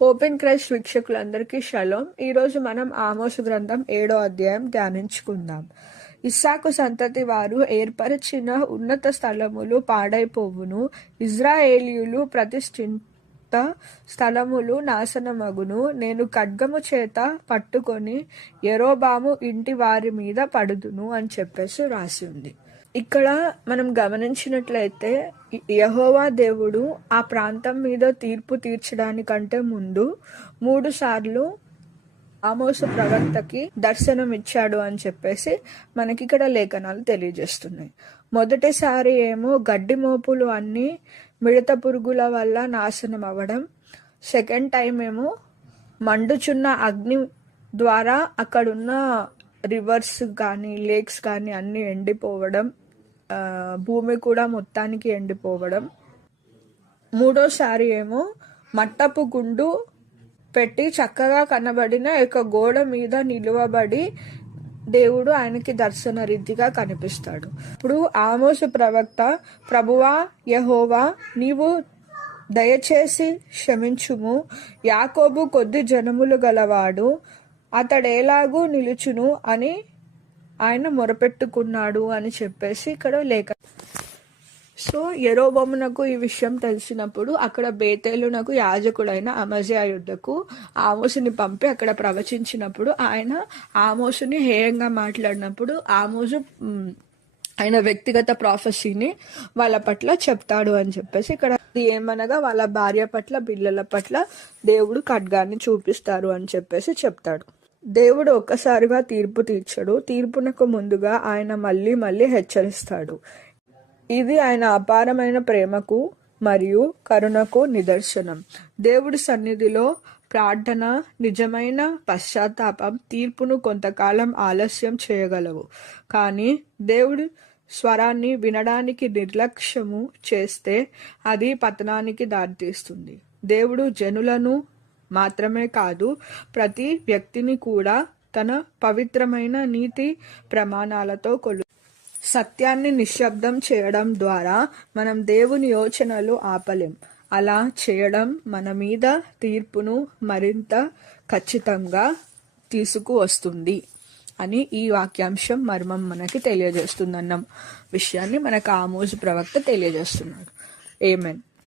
Hope in Christ వీక్షకులందరికీ షలోం. ఈరోజు మనం ఆమోసు గ్రంథం 7వ అధ్యాయం ధ్యానించుకుందాం. ఇస్సాకు సంతతి వారు ఏర్పరిచిన ఉన్నత స్థలములు పాడైపోవును, ఇజ్రాయేలీయులు ప్రతిష్ఠిత స్థలములు నాశనమగును. నేను ఖడ్గము చేత పట్టుకొని యెరోబాము ఇంటి వారి మీద పడుదును అని చెప్పేసి రాసి ఉంది. ఇక్కడ మనం గమనించినట్లయితే యెహోవా దేవుడు ఆ ప్రాంతం మీద తీర్పు తీర్చడానికంటే ముందు 3 సార్లు ఆమోసు ప్రవక్తకి దర్శనం ఇచ్చాడు అని చెప్పేసి మనకి ఇక్కడ లేఖనాలు తెలియజేస్తున్నాయి. మొదటిసారి ఏమో గడ్డి మోపులు అన్నీ మిడత పురుగుల వల్ల నాశనం అవ్వడం, సెకండ్ టైం ఏమో మండుచున్న అగ్ని ద్వారా అక్కడున్న రివర్స్ కానీ లేక్స్ కానీ అన్నీ ఎండిపోవడం, భూమి కూడా మొత్తానికి ఎండిపోవడం. మూడోసారి ఏమో మట్టపు గుండు పెట్టి చక్కగా కనబడిన ఒక గోడ మీద నిలువబడి దేవుడు ఆయనకి దర్శన రీతిగా కనిపిస్తాడు. ఇప్పుడు ఆమోసు ప్రవక్త, ప్రభువా యెహోవా, నీవు దయచేసి క్షమించుము, యాకోబు కొద్ది జనములు గలవాడు, అతడేలాగూ నిలుచును అని ఆయన మొరపెట్టుకున్నాడు అని చెప్పేసి ఇక్కడ లేఖ. సో యెరోబామునకు ఈ విషయం తెలిసినప్పుడు అక్కడ బేతేలునకు యాజకుడైన అమజ్యా యుద్ధకు ఆమోసుని పంపి అక్కడ ప్రవచించినప్పుడు ఆయన ఆమోసుని హేయంగా మాట్లాడినప్పుడు ఆమోసు ఆయన వ్యక్తిగత ప్రాఫెసీని వాళ్ళ పట్ల చెప్తాడు అని చెప్పేసి ఇక్కడ ఏమనగా వాళ్ళ భార్య పట్ల పిల్లల పట్ల దేవుడు ఖడ్గాన్ని చూపిస్తారు అని చెప్పేసి చెప్తాడు. దేవుడు ఒక్కసారిగా తీర్పు తీర్చడు, తీర్పునకు ముందుగా ఆయన మళ్ళీ మళ్ళీ హెచ్చరిస్తాడు. ఇది ఆయన అపారమైన ప్రేమకు మరియు కరుణకు నిదర్శనం. దేవుడి సన్నిధిలో ప్రార్థన, నిజమైన పశ్చాత్తాపం తీర్పును కొంతకాలం ఆలస్యం చేయగలవు, కానీ దేవుడి స్వరాన్ని వినడానికి నిర్లక్ష్యము చేస్తే అది పతనానికి దారితీస్తుంది. దేవుడు జనులను మాత్రమే కాదు, ప్రతి వ్యక్తిని కూడా తన పవిత్రమైన నీతి ప్రమాణాలతో సత్యాన్ని నిశ్శబ్దం చేయడం ద్వారా మనం దేవుని యోచనలు ఆపలేం. అలా చేయడం మన మీద తీర్పును మరింత ఖచ్చితంగా తీసుకువస్తుంది అని ఈ వాక్యాంశం మర్మం మనకి తెలియజేస్తుందన్న విషయాన్ని మనకు ఆమోసు ప్రవక్త తెలియజేస్తున్నాడు. ఆమేన్.